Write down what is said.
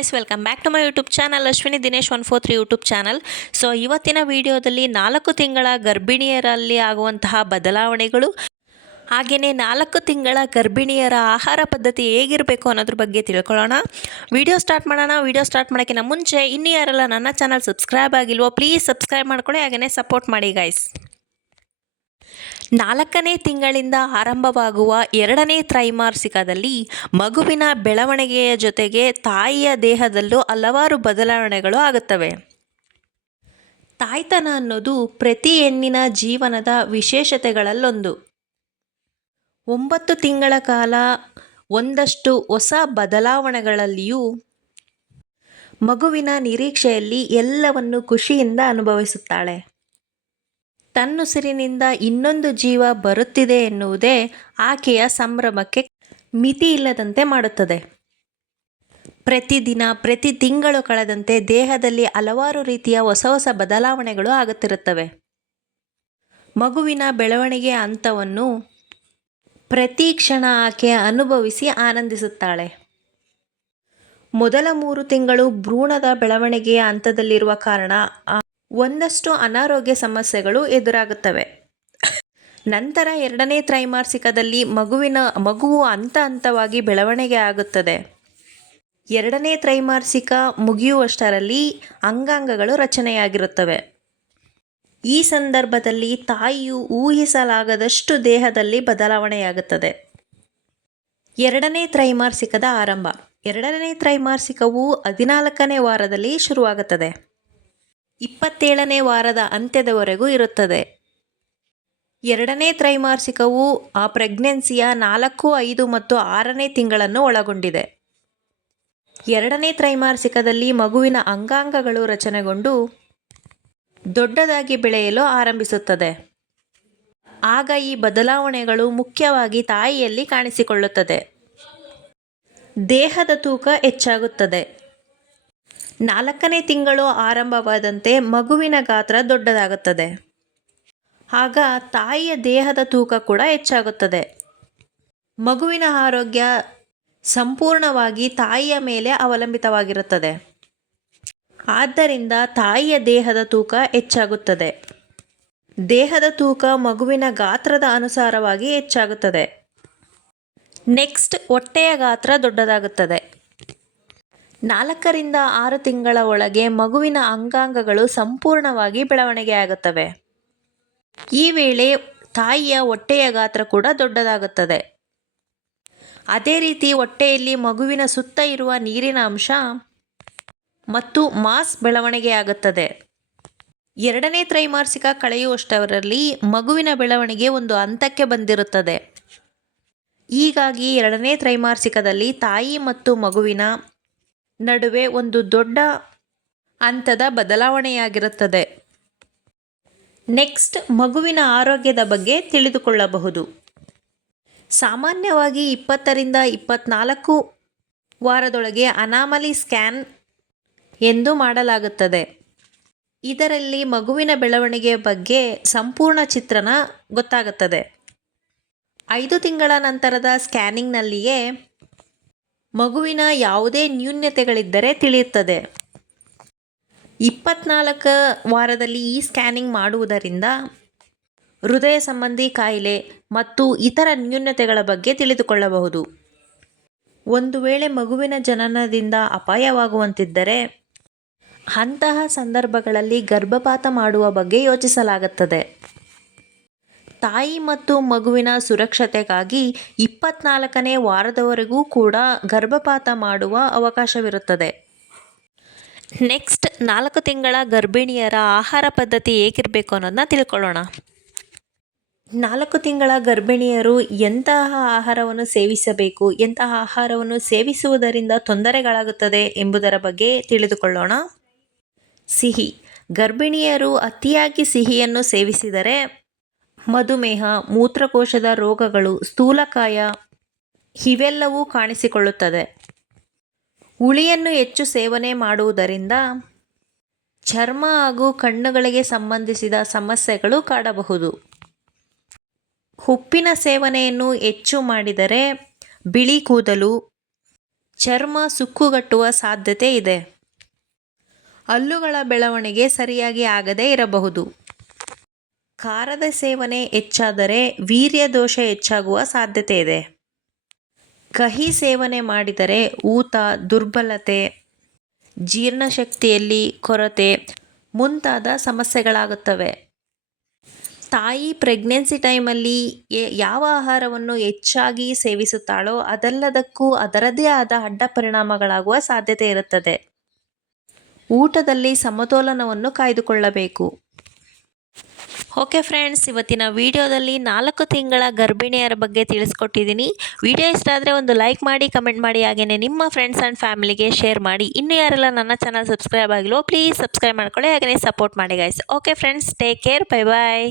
Guys welcome back to my YouTube channel Ashwini Dinesh one four three YouTube channel so ಇವತ್ತಿನ ವಿಡಿಯೋದಲ್ಲಿ ನಾಲ್ಕು ತಿಂಗಳ ಗರ್ಭಿಣಿಯರಲ್ಲಿ ಆಗುವಂತಹ ಬದಲಾವಣೆಗಳು ಹಾಗೆಯೇ ನಾಲ್ಕು ತಿಂಗಳ ಗರ್ಭಿಣಿಯರ ಆಹಾರ ಪದ್ಧತಿ ಹೇಗಿರಬೇಕು ಅನ್ನೋದ್ರ ಬಗ್ಗೆ ತಿಳ್ಕೊಳ್ಳೋಣ. ವಿಡಿಯೋ ಸ್ಟಾರ್ಟ್ ಮಾಡೋಣ. ವಿಡಿಯೋ ಸ್ಟಾರ್ಟ್ ಮಾಡೋಕ್ಕಿಂತ ಮುಂಚೆ, ಇನ್ನೂ ಯಾರೆಲ್ಲ ನನ್ನ ಚಾನಲ್ ಸಬ್ಸ್ಕ್ರೈಬ್ ಆಗಿಲ್ವೋ ಪ್ಲೀಸ್ ಸಬ್ಸ್ಕ್ರೈಬ್ ಮಾಡ್ಕೊಳ್ಳಿ ಹಾಗೆಯೇ ಸಪೋರ್ಟ್ ಮಾಡಿ ಗಾಯ್ಸ್ ನಾಲ್ಕನೇ ತಿಂಗಳಿಂದ ಆರಂಭವಾಗುವ ಎರಡನೇ ತ್ರೈಮಾಸಿಕದಲ್ಲಿ ಮಗುವಿನ ಬೆಳವಣಿಗೆಯ ಜೊತೆಗೆ ತಾಯಿಯ ದೇಹದಲ್ಲೂ ಹಲವಾರು ಬದಲಾವಣೆಗಳು ಆಗುತ್ತವೆ. ತಾಯ್ತನ ಅನ್ನೋದು ಪ್ರತಿ ಹೆಣ್ಣಿನ ಜೀವನದ ವಿಶೇಷತೆಗಳಲ್ಲೊಂದು. ಒಂಬತ್ತು ತಿಂಗಳ ಕಾಲ ಒಂದಷ್ಟು ಹೊಸ ಬದಲಾವಣೆಗಳಲ್ಲಿಯೂ ಮಗುವಿನ ನಿರೀಕ್ಷೆಯಲ್ಲಿ ಎಲ್ಲವನ್ನು ಖುಷಿಯಿಂದ ಅನುಭವಿಸುತ್ತಾಳೆ. ತನ್ನುಸಿರಿನಿಂದ ಇನ್ನೊಂದು ಜೀವ ಬರುತ್ತಿದೆ ಎನ್ನುವುದೇ ಆಕೆಯ ಸಂಭ್ರಮಕ್ಕೆ ಮಿತಿ ಇಲ್ಲದಂತೆ ಮಾಡುತ್ತದೆ. ಪ್ರತಿದಿನ, ಪ್ರತಿ ತಿಂಗಳು ಕಳೆದಂತೆ ದೇಹದಲ್ಲಿ ಹಲವಾರು ರೀತಿಯ ಹೊಸ ಹೊಸ ಬದಲಾವಣೆಗಳು ಆಗುತ್ತಿರುತ್ತವೆ. ಮಗುವಿನ ಬೆಳವಣಿಗೆಯ ಹಂತವನ್ನು ಪ್ರತಿ ಕ್ಷಣ ಆಕೆ ಅನುಭವಿಸಿ ಆನಂದಿಸುತ್ತಾಳೆ. ಮೊದಲ ಮೂರು ತಿಂಗಳು ಭ್ರೂಣದ ಬೆಳವಣಿಗೆಯ ಹಂತದಲ್ಲಿರುವ ಕಾರಣ ಒಂದಷ್ಟು ಅನಾರೋಗ್ಯ ಸಮಸ್ಯೆಗಳು ಎದುರಾಗುತ್ತವೆ. ನಂತರ ಎರಡನೇ ತ್ರೈಮಾಸಿಕದಲ್ಲಿ ಮಗುವಿನ, ಮಗುವು ಹಂತ ಹಂತವಾಗಿ ಬೆಳವಣಿಗೆ ಆಗುತ್ತದೆ. ಎರಡನೇ ತ್ರೈಮಾಸಿಕ ಮುಗಿಯುವಷ್ಟರಲ್ಲಿ ಅಂಗಾಂಗಗಳು ರಚನೆಯಾಗಿರುತ್ತವೆ. ಈ ಸಂದರ್ಭದಲ್ಲಿ ತಾಯಿಯು ಊಹಿಸಲಾಗದಷ್ಟು ದೇಹದಲ್ಲಿ ಬದಲಾವಣೆಯಾಗುತ್ತದೆ. ಎರಡನೇ ತ್ರೈಮಾಸಿಕದ ಆರಂಭ. ಎರಡನೇ ತ್ರೈಮಾಸಿಕವು ಹದಿನಾಲ್ಕನೇ ವಾರದಲ್ಲಿ ಶುರುವಾಗುತ್ತದೆ. ಇಪ್ಪತ್ತೇಳನೇ ವಾರದ ಅಂತ್ಯದವರೆಗೂ ಇರುತ್ತದೆ. ಎರಡನೇ ತ್ರೈಮಾಸಿಕವು ಆ ಪ್ರೆಗ್ನೆನ್ಸಿಯ ನಾಲ್ಕು, ಐದು ಮತ್ತು ಆರನೇ ತಿಂಗಳನ್ನು ಒಳಗೊಂಡಿದೆ. ಎರಡನೇ ತ್ರೈಮಾಸಿಕದಲ್ಲಿ ಮಗುವಿನ ಅಂಗಾಂಗಗಳು ರಚನೆಗೊಂಡು ದೊಡ್ಡದಾಗಿ ಬೆಳೆಯಲು ಆರಂಭಿಸುತ್ತದೆ. ಆಗ ಈ ಬದಲಾವಣೆಗಳು ಮುಖ್ಯವಾಗಿ ತಾಯಿಯಲ್ಲಿ ಕಾಣಿಸಿಕೊಳ್ಳುತ್ತದೆ. ದೇಹದ ತೂಕ ಹೆಚ್ಚಾಗುತ್ತದೆ. ನಾಲ್ಕನೇ ತಿಂಗಳು ಆರಂಭವಾದಂತೆ ಮಗುವಿನ ಗಾತ್ರ ದೊಡ್ಡದಾಗುತ್ತದೆ. ಆಗ ತಾಯಿಯ ದೇಹದ ತೂಕ ಕೂಡ ಹೆಚ್ಚಾಗುತ್ತದೆ. ಮಗುವಿನ ಆರೋಗ್ಯ ಸಂಪೂರ್ಣವಾಗಿ ತಾಯಿಯ ಮೇಲೆ ಅವಲಂಬಿತವಾಗಿರುತ್ತದೆ. ಆದ್ದರಿಂದ ತಾಯಿಯ ದೇಹದ ತೂಕ ಹೆಚ್ಚಾಗುತ್ತದೆ. ದೇಹದ ತೂಕ ಮಗುವಿನ ಗಾತ್ರದ ಅನುಸಾರವಾಗಿ ಹೆಚ್ಚಾಗುತ್ತದೆ. ನೆಕ್ಸ್ಟ್, ಹೊಟ್ಟೆಯ ಗಾತ್ರ ದೊಡ್ಡದಾಗುತ್ತದೆ. ನಾಲ್ಕರಿಂದ ಆರು ತಿಂಗಳ ಒಳಗೆ ಮಗುವಿನ ಅಂಗಾಂಗಗಳು ಸಂಪೂರ್ಣವಾಗಿ ಬೆಳವಣಿಗೆ ಆಗುತ್ತವೆ. ಈ ವೇಳೆ ತಾಯಿಯ ಹೊಟ್ಟೆಯ ಗಾತ್ರ ಕೂಡ ದೊಡ್ಡದಾಗುತ್ತದೆ. ಅದೇ ರೀತಿ ಹೊಟ್ಟೆಯಲ್ಲಿ ಮಗುವಿನ ಸುತ್ತ ಇರುವ ನೀರಿನ ಅಂಶ ಮತ್ತು ಮಾಸ್ ಬೆಳವಣಿಗೆಯಾಗುತ್ತದೆ ಎರಡನೇ ತ್ರೈಮಾಸಿಕ ಕಳೆಯುವಷ್ಟರಲ್ಲಿ ಮಗುವಿನ ಬೆಳವಣಿಗೆ ಒಂದು ಹಂತಕ್ಕೆ ಬಂದಿರುತ್ತದೆ. ಹೀಗಾಗಿ ಎರಡನೇ ತ್ರೈಮಾಸಿಕದಲ್ಲಿ ತಾಯಿ ಮತ್ತು ಮಗುವಿನ ನಡುವೆ ಒಂದು ದೊಡ್ಡ ಹಂತದ ಬದಲಾವಣೆಯಾಗಿರುತ್ತದೆ. ನೆಕ್ಸ್ಟ್, ಮಗುವಿನ ಆರೋಗ್ಯದ ಬಗ್ಗೆ ತಿಳಿದುಕೊಳ್ಳಬಹುದು. ಸಾಮಾನ್ಯವಾಗಿ ಇಪ್ಪತ್ತರಿಂದ ಇಪ್ಪತ್ನಾಲ್ಕು ವಾರದೊಳಗೆ ಅನಾಮಲಿ ಸ್ಕ್ಯಾನ್ ಎಂದು ಮಾಡಲಾಗುತ್ತದೆ. ಇದರಲ್ಲಿ ಮಗುವಿನ ಬೆಳವಣಿಗೆಯ ಬಗ್ಗೆ ಸಂಪೂರ್ಣ ಚಿತ್ರಣ ಗೊತ್ತಾಗುತ್ತದೆ. ಐದು ತಿಂಗಳ ನಂತರದ ಸ್ಕ್ಯಾನಿಂಗ್ನಲ್ಲಿಯೇ ಮಗುವಿನ ಯಾವುದೇ ನ್ಯೂನ್ಯತೆಗಳಿದ್ದರೆ ತಿಳಿಯುತ್ತದೆ. ಇಪ್ಪತ್ನಾಲ್ಕು ವಾರದಲ್ಲಿ ಈ ಸ್ಕ್ಯಾನಿಂಗ್ ಮಾಡುವುದರಿಂದ ಹೃದಯ ಸಂಬಂಧಿ ಕಾಯಿಲೆ ಮತ್ತು ಇತರ ನ್ಯೂನತೆಗಳ ಬಗ್ಗೆ ತಿಳಿದುಕೊಳ್ಳಬಹುದು. ಒಂದು ವೇಳೆ ಮಗುವಿನ ಜನನದಿಂದ ಅಪಾಯವಾಗುವಂತಿದ್ದರೆ ಅಂತಹ ಸಂದರ್ಭಗಳಲ್ಲಿ ಗರ್ಭಪಾತ ಮಾಡುವ ಬಗ್ಗೆ ಯೋಚಿಸಲಾಗುತ್ತದೆ. ತಾಯಿ ಮತ್ತು ಮಗುವಿನ ಸುರಕ್ಷತೆಗಾಗಿ ಇಪ್ಪತ್ನಾಲ್ಕನೇ ವಾರದವರೆಗೂ ಕೂಡ ಗರ್ಭಪಾತ ಮಾಡುವ ಅವಕಾಶವಿರುತ್ತದೆ. ನೆಕ್ಸ್ಟ್ ನಾಲ್ಕು ತಿಂಗಳ ಗರ್ಭಿಣಿಯರ ಆಹಾರ ಪದ್ಧತಿ ಹೇಗಿರಬೇಕು ಅನ್ನೋದನ್ನ ತಿಳ್ಕೊಳ್ಳೋಣ. ನಾಲ್ಕು ತಿಂಗಳ ಗರ್ಭಿಣಿಯರು ಎಂತಹ ಆಹಾರವನ್ನು ಸೇವಿಸಬೇಕು, ಎಂತಹ ಆಹಾರವನ್ನು ಸೇವಿಸುವುದರಿಂದ ತೊಂದರೆಗಳಾಗುತ್ತದೆ ಎಂಬುದರ ಬಗ್ಗೆ ತಿಳಿದುಕೊಳ್ಳೋಣ. ಸಿಹಿ. ಗರ್ಭಿಣಿಯರು ಅತಿಯಾಗಿ ಸಿಹಿಯನ್ನು ಸೇವಿಸಿದರೆ ಮಧುಮೇಹ, ಮೂತ್ರಕೋಶದ ರೋಗಗಳು, ಸ್ಥೂಲಕಾಯ ಇವೆಲ್ಲವೂ ಕಾಣಿಸಿಕೊಳ್ಳುತ್ತದೆ. ಹುಳಿಯನ್ನು ಹೆಚ್ಚು ಸೇವನೆ ಮಾಡುವುದರಿಂದ ಚರ್ಮ ಹಾಗೂ ಕಣ್ಣುಗಳಿಗೆ ಸಂಬಂಧಿಸಿದ ಸಮಸ್ಯೆಗಳು ಕಾಡಬಹುದು. ಉಪ್ಪಿನ ಸೇವನೆಯನ್ನು ಹೆಚ್ಚು ಮಾಡಿದರೆ ಬಿಳಿ ಕೂದಲು, ಚರ್ಮ ಸುಕ್ಕುಗಟ್ಟುವ ಸಾಧ್ಯತೆ ಇದೆ. ಹಲ್ಲುಗಳ ಬೆಳವಣಿಗೆ ಸರಿಯಾಗಿ ಆಗದೇ ಇರಬಹುದು. ಖಾರದ ಸೇವನೆ ಹೆಚ್ಚಾದರೆ ವೀರ್ಯ ದೋಷ ಹೆಚ್ಚಾಗುವ ಸಾಧ್ಯತೆ ಇದೆ. ಕಹಿ ಸೇವನೆ ಮಾಡಿದರೆ ಊತ, ದುರ್ಬಲತೆ, ಜೀರ್ಣಶಕ್ತಿಯಲ್ಲಿ ಕೊರತೆ ಮುಂತಾದ ಸಮಸ್ಯೆಗಳಾಗುತ್ತವೆ. ತಾಯಿ ಪ್ರೆಗ್ನೆನ್ಸಿ ಟೈಮಲ್ಲಿ ಯಾವ ಆಹಾರವನ್ನು ಹೆಚ್ಚಾಗಿ ಸೇವಿಸುತ್ತಾಳೋ ಅದೆಲ್ಲದಕ್ಕೂ ಅದರದೇ ಆದ ಅಡ್ಡ ಪರಿಣಾಮಗಳಾಗುವ ಸಾಧ್ಯತೆ ಇರುತ್ತದೆ. ಊಟದಲ್ಲಿ ಸಮತೋಲನವನ್ನು ಕಾಯ್ದುಕೊಳ್ಳಬೇಕು. ಓಕೆ ಫ್ರೆಂಡ್ಸ್, ಇವತ್ತಿನ ವಿಡಿಯೋದಲ್ಲಿ ನಾಲ್ಕು ತಿಂಗಳ ಗರ್ಭಿಣಿಯರ ಬಗ್ಗೆ ತಿಳಿಸ್ಕೊಟ್ಟಿದ್ದೀನಿ. ವಿಡಿಯೋ ಇಷ್ಟ ಆದರೆ ಒಂದು ಲೈಕ್ ಮಾಡಿ, ಕಮೆಂಟ್ ಮಾಡಿ ಹಾಗೆಯೇ ನಿಮ್ಮ ಫ್ರೆಂಡ್ಸ್ ಆ್ಯಂಡ್ ಫ್ಯಾಮಿಲಿಗೆ ಶೇರ್ ಮಾಡಿ. ಇನ್ನು ಯಾರೆಲ್ಲ ನನ್ನ ಚಾನಲ್ ಸಬ್ಸ್ಕ್ರೈಬ್ ಆಗಿಲ್ಲೋ ಪ್ಲೀಸ್ ಸಬ್ಸ್ಕ್ರೈಬ್ ಮಾಡ್ಕೊಳ್ಳಿ ಹಾಗೆಯೇ ಸಪೋರ್ಟ್ ಮಾಡಿ guys okay friends, take care bye bye